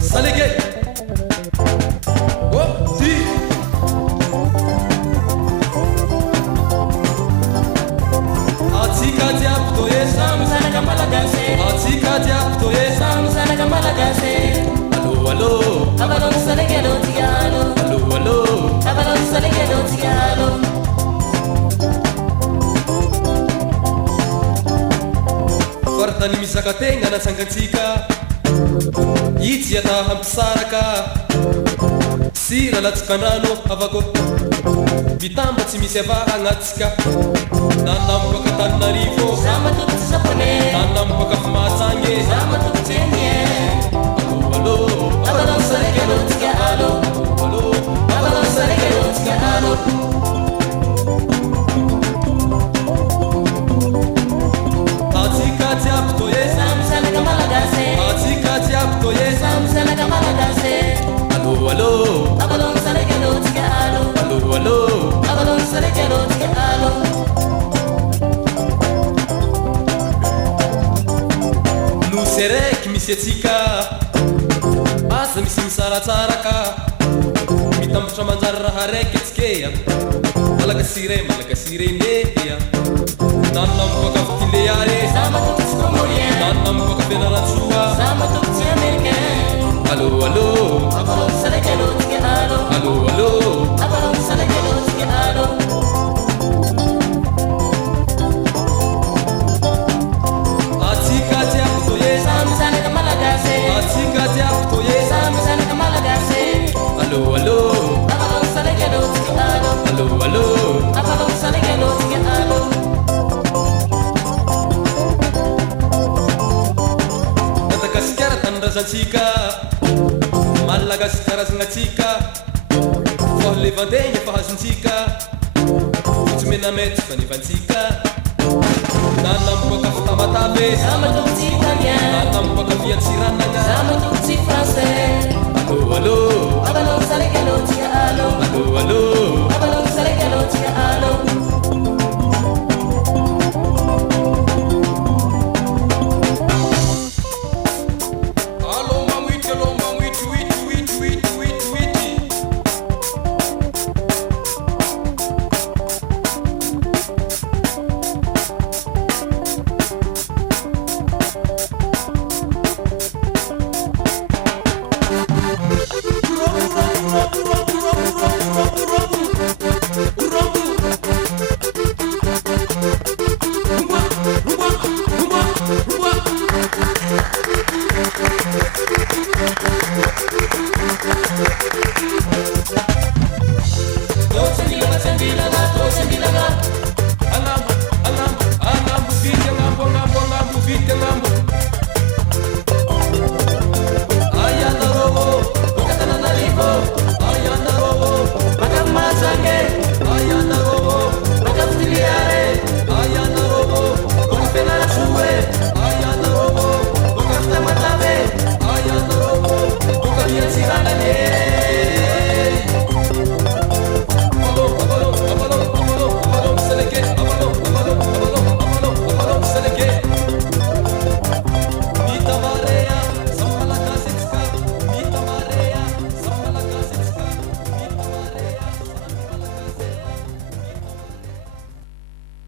Salege. Oh, di. Atika diabo to esa msana malagase. Atika diabo to esa msana malagase. Allo allo. Abalo salege lo tialo. Allo allo. Abalo salege lo tialo. Fartani misakatenga na sangatsika. Itsy ata hampisaraka sira latsakandrano avako mitamba tsy misy avaha agnatsika nanamboaka Tananarivo nanamboaka Fimahatsangy allo allo sareke allo allo allo sareke allo atsika jiaby to e samsanaga malagase atsika jiaby to e samsanaga malagase allo allo allo sareke allo allo allo allo sareke allo nosy araiky misy atsika asa misy misaratsaraka mitambatra manjary raha araiky atsikea malakasire neya nanamboaka Fitileare nanamboaka Fianarantsoa allo allo allo allo atsika jiaby to e atsika jiaby to e allo allo allo allo Madagasikara tanindrazantsika malagasy karazagnatsika fahalevandegna fahazontsika fotsy menamety fanevantsika nanamboaka Fitamatave nanamboaka Viantsiranana allo allo allo allo